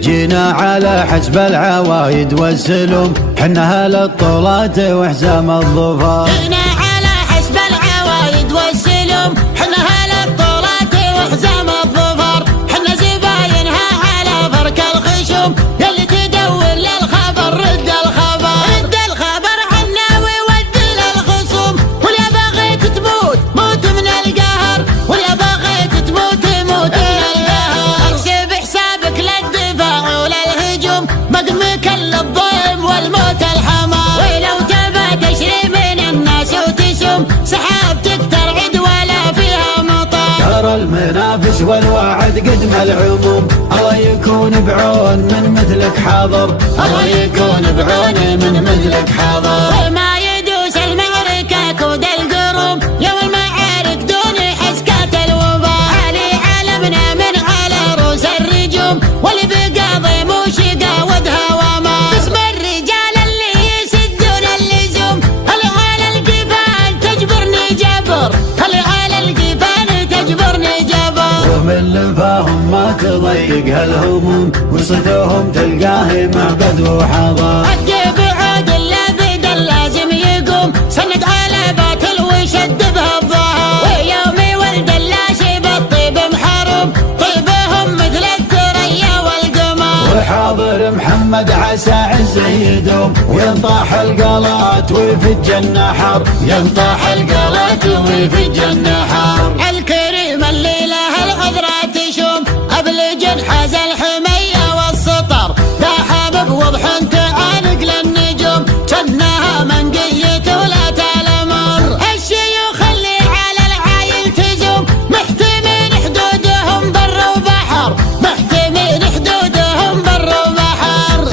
جينا على حسب العوايد والسلم، حنا اهل الطولات وحزام الظفر. جينا على حسب العوايد والسلم، حنا اهل الطولات وحزام الظفر. حنا زباينها على فرك الخشم، يلي تدور للخبر رد الخبر. رد الخبر عنا وود للخصوم، واليا بغيت تموت موت من القهر، واليا بغيت تموت موت من القهر. احسب حسابك للدفاع وللهجوم، مقمك للضيم والموت الحمار. ولو تبى تشري من الناس وتسم، سحابتك ترعد ولا فيها مطر. ترى المنافس والوعد قدم العموم، الله يكون بعون من مثلك حاضر، الله يكون بعون من مثلك حاضر. وما يدوس المعركة كود القروم، يوم المعارك دون حسكات الوباء. علي علمنا من على رؤوس الرجوم، واللي بقاضي موشقة ودها وما. اسم الرجال اللي يسدون اللزوم، اللي على القفال تجبرني جبر، اللي على القفال تجبرني جبر. ومن لفاهم ما تضيق هالهموم، وصدوهم تلقاه معبد وحضر. حق بعود اللابد اللازم يقوم، سند على باطل وشد بها الظهر. ويوم ولد اللاشي بالطيب محروم، طيبهم مثل الثريا والقمر. وحاضر محمد عسى عزه يدوم، وينطاح القلات ويفج النحر، ينطاح القلات ويفج النحر. الكريم اللي له العذرة تشوم، أبلج حاز الحمية والسطر. لا حابب وضح تعانق للنجوم، جنها منقية ولا تلمر. الشيوخ اللي على العايل تزوم، محتمين حدودهم بر وبحر، محتمين حدودهم بر وبحر.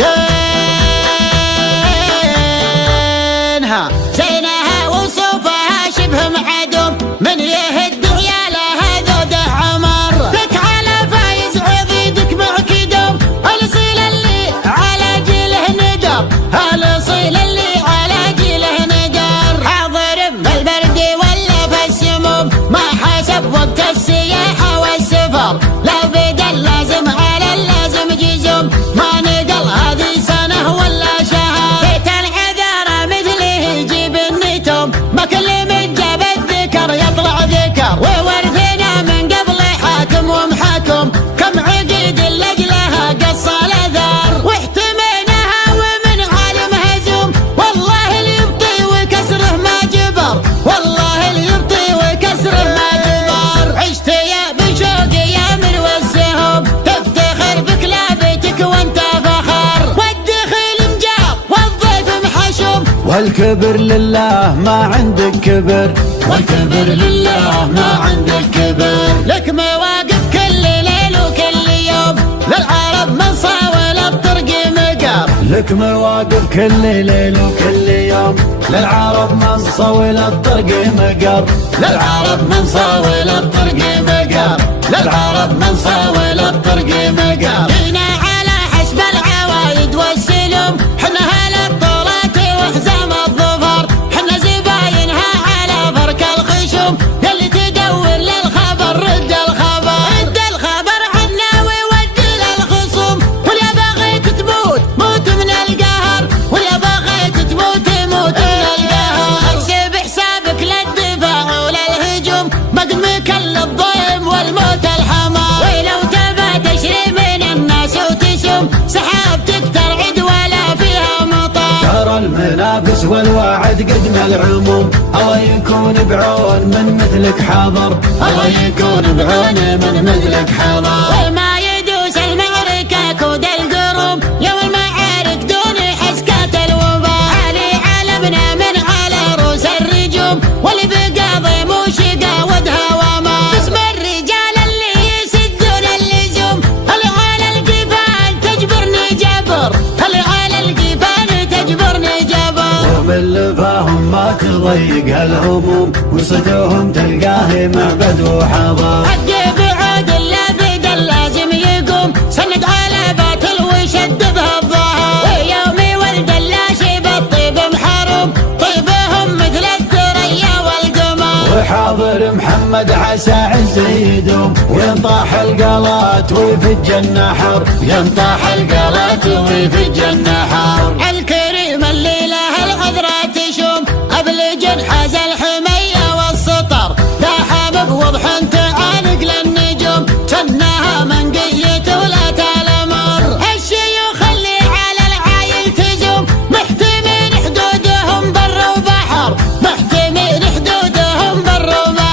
زينها وصوفها شبه معدوم، من يهد عيالها ذود عمر. لك على فايز عضيدك معك دوم، الاصيل اللي على جيله ندر، الاصيل اللي على جيله ندر. حاضر بالبرد ولا في السموم، ما حسب وقت السياحة والسفر. لا بدل لازم على اللازم جزوم، ما نقل هذه سنة ولا شهر. بيت العذارى مثله يجيب النتوم، ما كل من جاب الذكر يطلع ذكر. وورثنا من قبل حاكم ومحاكم، كم عقيد لأجلها قص الأثر. واحتميناها ومن عالم هزوم، والله اللي يبطي وكسره ما جبر، والله اللي يبطي وكسره ما جبر. عشت يا بشوق يا من والسهوم، تفتخر بكلابتك وانت فخر. والدخيل مجاب والضيف محشوم، والكبر لله ما عندك كبر، والكبر لله ما عندك كبر. لك مواقف كل ليل وكل يوم، للعرب من صاول الطرق مقر. لك مواقف كل ليل وكل يوم، للعرب من صول الطرق مقر، للعرب من صاول الطرق مقر، للعرب من صاول الطرق مقر. جينا على حسب العوايد والسلم، حنا اهل الطولات وحزام الظفر. حنا زباينها على فرك الخشم، يلي تدور للخبر رد الخبر. رد الخبر عنا وود للخصوم، واليا بغيت تموت موت من القهر، واليا بغيت تموت موت من القهر. احسب حسابك للدفاع وللهجوم، مقمك للضيم والموت الحمار. ولو تبى تشري من الناس وتسم، سحابتك ترعد ولا فيها مطر. ترى المنافس والوعد قدم العموم، الله يكون بعون من مثلك حاضر، الله يكون بعون من مثلك حاضر. وما يدوس المعركة كود القروم، يوم المعارك دون حسكات الوباء. علي علمنا من على رؤوس الرجوم، واللي بقاضي موشقة ودها وما. اسم الرجال اللي يسدون اللزوم، اللي على القفال تجبرني جبر، اللي على القفال تجبرني جبر. ومن لفاهم ما تضيق هالهموم، وصدوهم تلقاه معبد وحضر. حق بعود اللابد اللازم يقوم، سند على باطل وشد بها الظهر. ويوم ولد اللاشي بالطيب محروم، طيبهم مثل الثريا والقمر. وحاضر محمد محمد عسى عز يدوم، وينطاح القلات ويفج النحر، ينطاح القلات ويفج النحر. الكريم اللي له العذرة تشوم، أبلج حاز الحمية والسطر، لاحم بوضح تعالق للنجوم، كنها منقية ولا تلمر. الشيوخ اللي على العايل تزوم، محتمين حدودهم بر وبحر، محتمين حدودهم بر وبحر.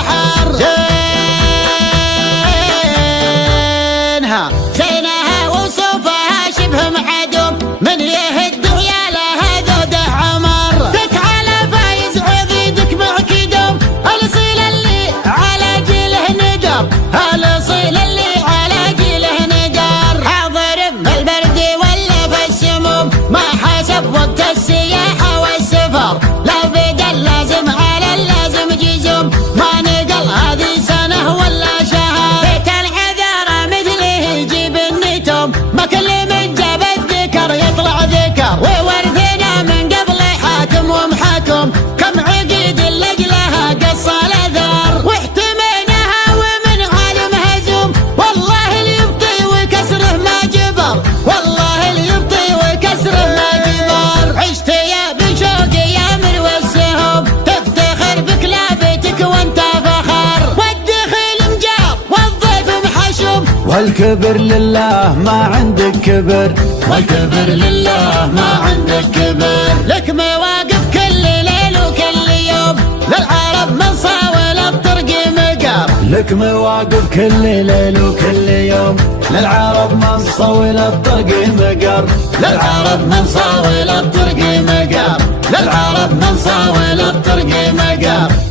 زينها وصوفها شبه معدوم، من يهد عيالها ذوده عمر. دك على فايز عضيدك معك دوم، الاصيل اللي على جيله ندر، الاصيل اللي على جيله ندر. حاضر بالبرد ولا في السموم، ما حسب وقت السياحة والسفر، لا بدل لازم على اللازم جزوم، ما نقل هذه سنة ولا شهر. بيت العذارى مثله يجيب النتوم، ما كل من جاب الذكر يطلع ذكر، وورثنا من قبل حاكم ومحاكم، كم عقيد لجلها قص الاثار. واحتميناها ومن عالم هزوم، والله اللي يبطي وكسره ما جبر، والله اللي يبطي وكسره ما جبر. عشت يا بشوق يا مروى السهوم، تفتخر بكلابتك وانت فخر، والدخيل مجار والضيف محشوم، والكبر لله ما عندك كبر، والكبر لله ما عندك كبر. لك مواقف كل ليل وكل يوم، للعرب من صاول الطرق مقر، لك مواقف كل ليل وكل يوم، للعرب من صول الطرق مقر، للعرب من صاول الطرق مقر، للعرب من صاول الطرق مقر.